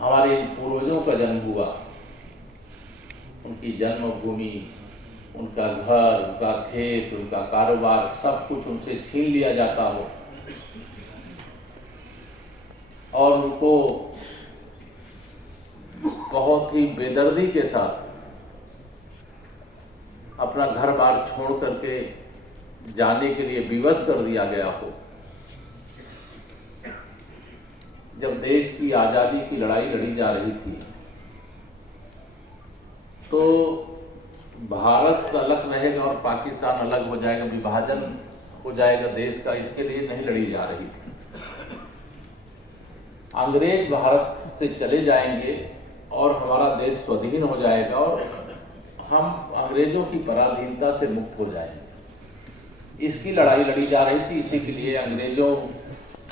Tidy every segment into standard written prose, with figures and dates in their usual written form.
हमारे पूर्वजों का जन्म हुआ, उनकी जन्मभूमि, उनका घर, उनका खेत, उनका कारोबार, सब कुछ उनसे छीन लिया जाता हो और उनको बहुत ही बेदर्दी के साथ अपना घर बार छोड़ करके जाने के लिए विवश कर दिया गया हो। जब देश की आज़ादी की लड़ाई लड़ी जा रही थी तो भारत अलग रहेगा और पाकिस्तान अलग हो जाएगा, विभाजन हो जाएगा देश का, इसके लिए नहीं लड़ी जा रही थी। अंग्रेज भारत से चले जाएंगे और हमारा देश स्वाधीन हो जाएगा और हम अंग्रेजों की पराधीनता से मुक्त हो जाएंगे, इसकी लड़ाई लड़ी जा रही थी। इसी के लिए अंग्रेजों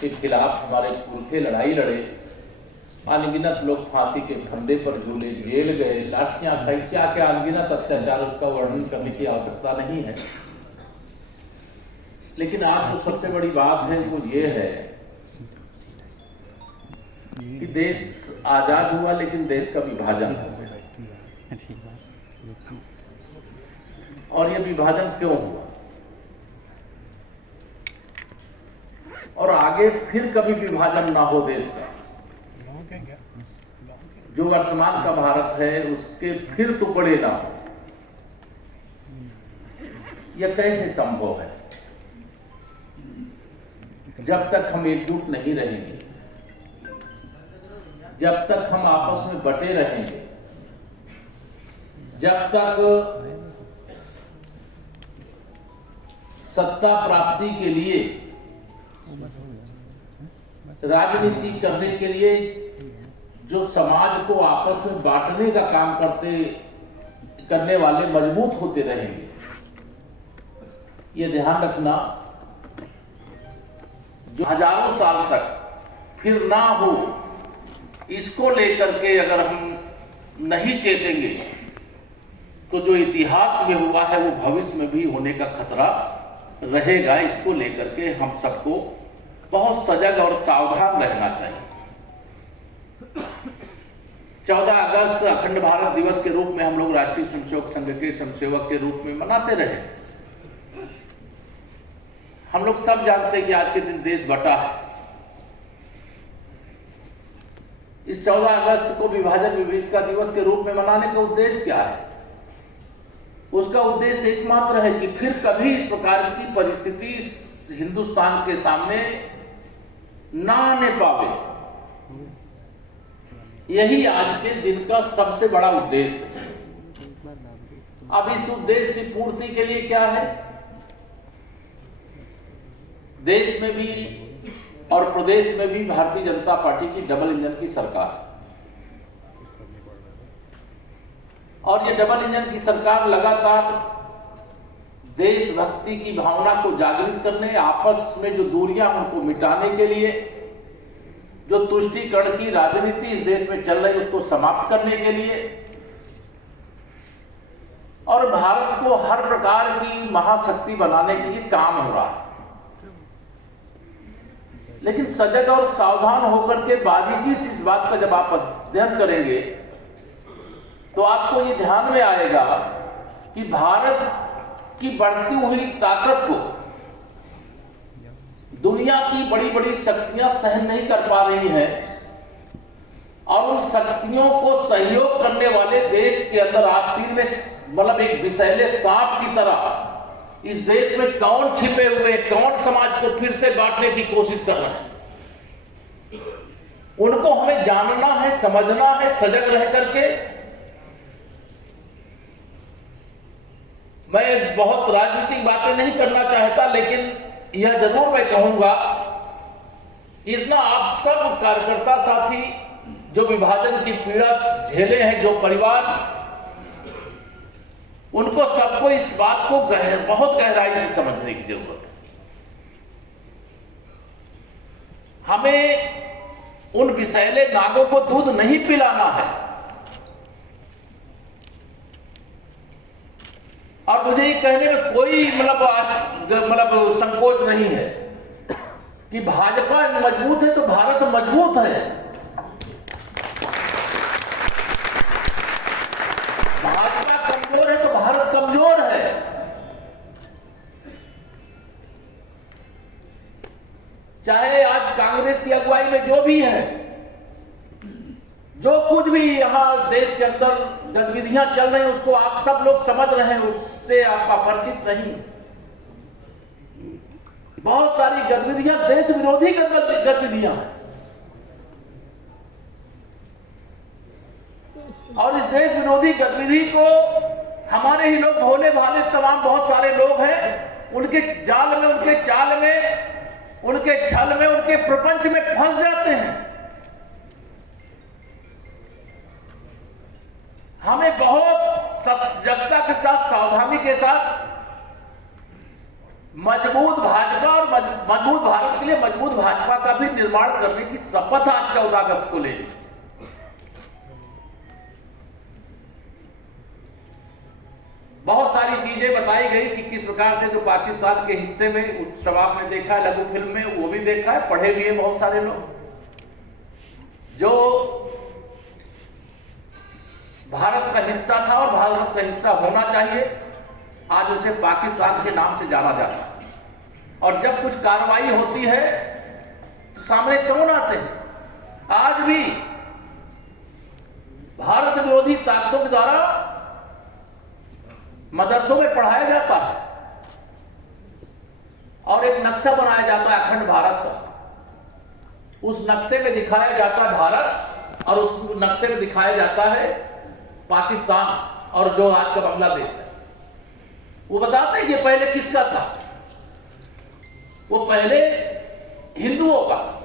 के खिलाफ हमारे पुरखे लड़ाई लड़े, अनगिनत लोग फांसी के फंदे पर झूले, जेल गए, लाठियां खाई, क्या क्या अनगिनत अत्याचार, उसका वर्णन करने की आवश्यकता नहीं है। लेकिन आज जो सबसे बड़ी बात है वो ये है कि देश आजाद हुआ लेकिन देश का विभाजन हो गया। और ये विभाजन क्यों हुआ और आगे फिर कभी विभाजन ना हो देश का, जो वर्तमान का भारत है उसके फिर टुकड़े ना हो, यह कैसे संभव है? जब तक हम एकजुट नहीं रहेंगे, जब तक हम आपस में बटे रहेंगे, जब तक सत्ता प्राप्ति के लिए, राजनीति करने के लिए जो समाज को आपस में बांटने का काम करने वाले मजबूत होते रहेंगे, ये ध्यान रखना। जो हजारों साल तक फिर ना हो, इसको लेकर के अगर हम नहीं चेतेंगे तो जो इतिहास में हुआ है वो भविष्य में भी होने का खतरा रहेगा। इसको लेकर के हम सबको बहुत सजग और सावधान रहना चाहिए। 14 अगस्त अखंड भारत दिवस के रूप में हम लोग राष्ट्रीय स्वयंसेवक संघ के स्वयंसेवक के रूप में मनाते रहे। हम लोग सब जानते हैं कि आज के दिन देश बटा है। इस 14 अगस्त को विभाजन विभीषिका दिवस के रूप में मनाने का उद्देश्य क्या है? उसका उद्देश्य एकमात्र है कि फिर कभी इस प्रकार की परिस्थिति हिंदुस्तान के सामने ना आने पावे। यही आज के दिन का सबसे बड़ा उद्देश्य है। अब इस उद्देश्य की पूर्ति के लिए क्या है? देश में भी और प्रदेश में भी भारतीय जनता पार्टी की डबल इंजन की सरकार, और ये डबल इंजन की सरकार लगातार देशभक्ति की भावना को जागृत करने, आपस में जो दूरियां उनको मिटाने के लिए, जो तुष्टीकरण की राजनीति इस देश में चल रही उसको समाप्त करने के लिए, और भारत को हर प्रकार की महाशक्ति बनाने के लिए काम हो रहा है। लेकिन सजग और सावधान होकर के बारीकी से इस बात का जब आप अध्ययन करेंगे तो आपको ये ध्यान में आएगा कि भारत की बढ़ती हुई ताकत को दुनिया की बड़ी बड़ी शक्तियां सहन नहीं कर पा रही हैं, और उन शक्तियों को सहयोग करने वाले देश के अंदर आस्तीन में मतलब एक विषैले सांप की तरह इस देश में कौन छिपे हुए, कौन समाज को फिर से बांटने की कोशिश कर रहा है, उनको हमें जानना है, समझना है, सजग रह करके। मैं बहुत राजनीतिक बातें नहीं करना चाहता, लेकिन यह जरूर मैं कहूंगा, इतना आप सब कार्यकर्ता साथी जो विभाजन की पीड़ा झेले हैं, जो परिवार, उनको सबको इस बात को बहुत गहराई से समझने की जरूरत है। हमें उन विषैले नागों को दूध नहीं पिलाना है। और मुझे ये कहने में कोई मतलब संकोच नहीं है कि भाजपा मजबूत है तो भारत मजबूत है। जो भी है, जो कुछ भी यहाँ देश के अंदर गतिविधियां चल रही हैं उसको आप सब लोग समझ रहे हैं, उससे आप अपरिचित नहीं। बहुत सारी गतिविधियां देश विरोधी गतिविधियां हैं, और इस देश विरोधी गतिविधि को हमारे ही लोग, भोले भाले तमाम बहुत सारे लोग हैं, उनके जाल में, उनके चाल में, उनके छल में, उनके प्रपंच में फंस जाते हैं। हमें बहुत सजगता के साथ, सावधानी के साथ मजबूत भाजपा और मजबूत भारत के लिए मजबूत भाजपा का भी निर्माण करने की शपथ आज 14 अगस्त को लेंगे। बहुत सारी चीजें बताई गई कि किस प्रकार से जो पाकिस्तान के हिस्से में, उस सब आपने देखा है लघु फिल्म में, वो भी देखा है, पढ़े भी है बहुत सारे लोग, जो भारत का हिस्सा था और भारत का हिस्सा होना चाहिए, आज उसे पाकिस्तान के नाम से जाना जाता है। और जब कुछ कार्रवाई होती है तो सामने कौन आते हैं? आज भी भारत विरोधी ताकतों के द्वारा मदरसों में पढ़ाया जाता है और एक नक्शा बनाया जाता है अखंड भारत का। उस नक्शे में दिखाया जाता है भारत, और उस नक्शे में दिखाया जाता है पाकिस्तान और जो आज का बांग्लादेश है। वो बताते हैं कि पहले किसका था? वो पहले हिंदुओं का था।